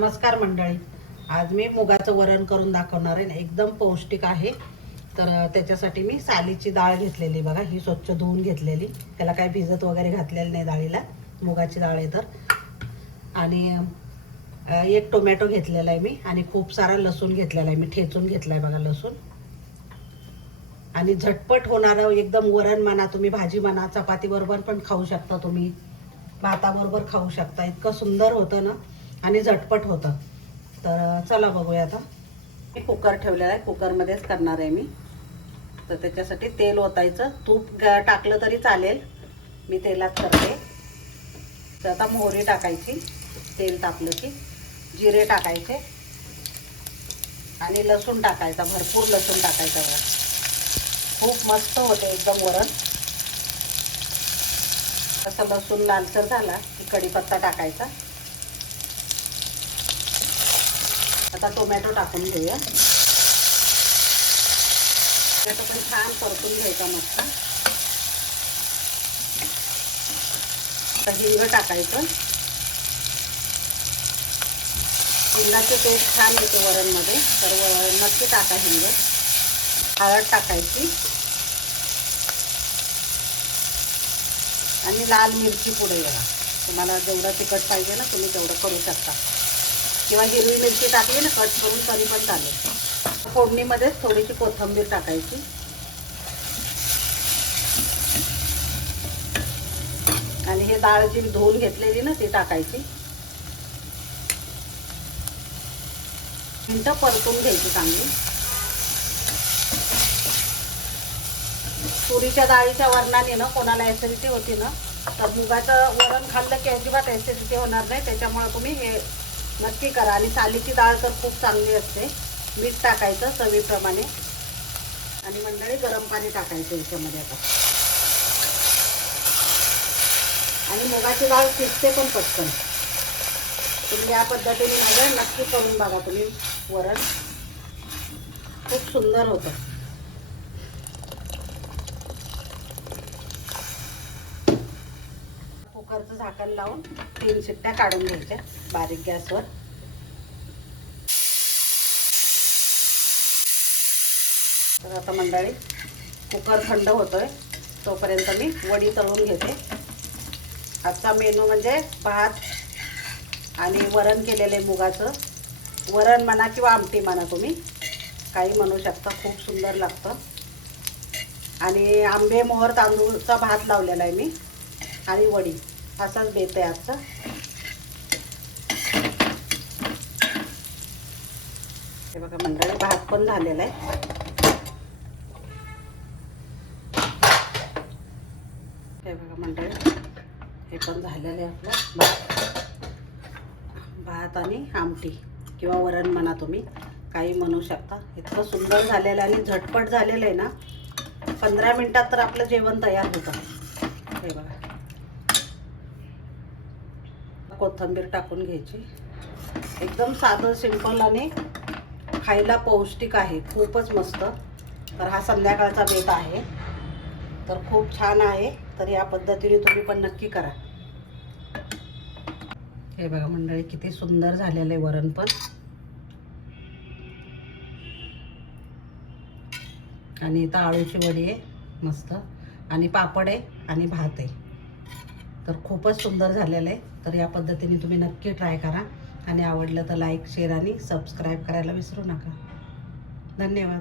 नमस्कार मंडळी, आज मी मुगाचं वरण करून दाखवणार आहे. एकदम पौष्टिक आहे. तर त्याच्यासाठी मी सालीची डाळ घेतलेली बघा, ही स्वच्छ धुवून घेतलेली. त्याला काय भिजत वगैरे घातलेलं नाही डाळीला, मुगाची डाळ आहे तर. आणि एक टोमॅटो घेतलेला आहे मी, आणि खूप सारा लसूण घेतलेला आहे मी, ठेचून घेतलाय बघा लसूण. आणि झटपट होणारं एकदम वरण म्हणा, तुम्ही भाजी म्हणा, चपाती बरोबर पण खाऊ शकता, तुम्ही भाताबरोबर खाऊ शकता. इतकं सुंदर होतं ना, आणि झटपट होतं. तर चला बघूया. आता मी कुकर ठेवलेला आहे, कुकरमध्येच करणार आहे मी. तर त्याच्यासाठी तेल ओतायचं, तूप टाकलं तरी चालेल, मी तेलात करते. तर आता मोहरी टाकायची, तेल टाकलं की जिरे टाकायचे, आणि लसूण टाकायचा, भरपूर लसूण टाकायचा बघा. खूप मस्त होते एकदम वरण. असं लसूण लालसर झाला की कढीपत्ता टाकायचा. आता टोमॅटो टाकून घेऊया. टोमॅटो पण छान परतून घ्यायचा मस्त. आता हिंग टाकायचं. हिंगाची टेस्ट छान येते वरणमध्ये, तर नक्की टाका हिंग. हळद टाकायची, आणि लाल मिरची पुढे बघा. तुम्हाला जेवढं तिखट पाहिजे ना, तुम्ही तेवढं करू शकता, किंवा हिरवी मिरची टाकली ना कट करून तरी पण चालेल. फोडणीमध्येच थोडीशी कोथिंबीर टाकायची, आणि हे डाळ जी धुवून घेतलेली ना ती टाकायची. मिनटं परतून घ्यायची चांगली. तुरीच्या डाळीच्या वरणाने ना कोणाला ॲसिडिटी होती ना, तर मुगाचं वरण खाल्लं की अजिबात ॲसिडिटी होणार नाही. त्याच्यामुळे तुम्ही हे नक्की करा. आणि सालीची डाळ तर खूप चांगली असते. मीठ टाकायचं चवीप्रमाणे, आणि मंडळी गरम पाणी टाकायचं याच्यामध्ये आता. आणि मुगाची डाळ शिजते पण पटकन. तुम्ही या पद्धतीने माझं नक्की करून बघा तुम्ही वरण, खूप सुंदर होतं. कुकरचं झाकण लावून 3 शिट्ट्या काढून घ्यायच्या बारीक गॅसवर. तर आता मंडळी कुकर थंड होतोय, तोपर्यंत मी वडी तळून घेते. आजचा मेनू म्हणजे भात आणि वरण केलेले मुगाचं वरण म्हणा, किंवा आमटी म्हणा, तुम्ही काही म्हणू शकता. खूप सुंदर लागतं. आणि आंबे मोहर तांदूळचा भात लावलेला आहे मी, आणि वडी, असाच बेत आहे आजचा. हे बघा मंडळी, भात पण झालेला आहे. हे बघा मंडळी, हे पण झालेलं आहे आपलं भात आणि आमटी, किंवा वरण म्हणा, तुम्ही काही म्हणू शकता. इतकं सुंदर झालेलं आणि झटपट झालेलं आहे ना, 15 मिनिटात तर आपलं जेवण तयार होतं. हे बघा, कोथिंबीर टाकून घ्यायची. एकदम साधं सिंपल आणि खायला पौष्टिक आहे, खूपच मस्त. तर हा संध्याकाळचा बेत आहे, तर खूप छान आहे. तर या पद्धतीने तुम्ही पण नक्की करा. हे बघा मंडळी, किती सुंदर झालेलं आहे वरण पण. आणि इथं आळूची वडी आहे मस्त, आणि पापड आहे, आणि भात आहे. तर खूपच सुंदर झालेलं आहे. तर या पद्धतीने तुम्ही नक्की ट्राय करा. आणि आवडलं तर लाईक, शेअर आणि सबस्क्राईब करायला विसरू नका. धन्यवाद.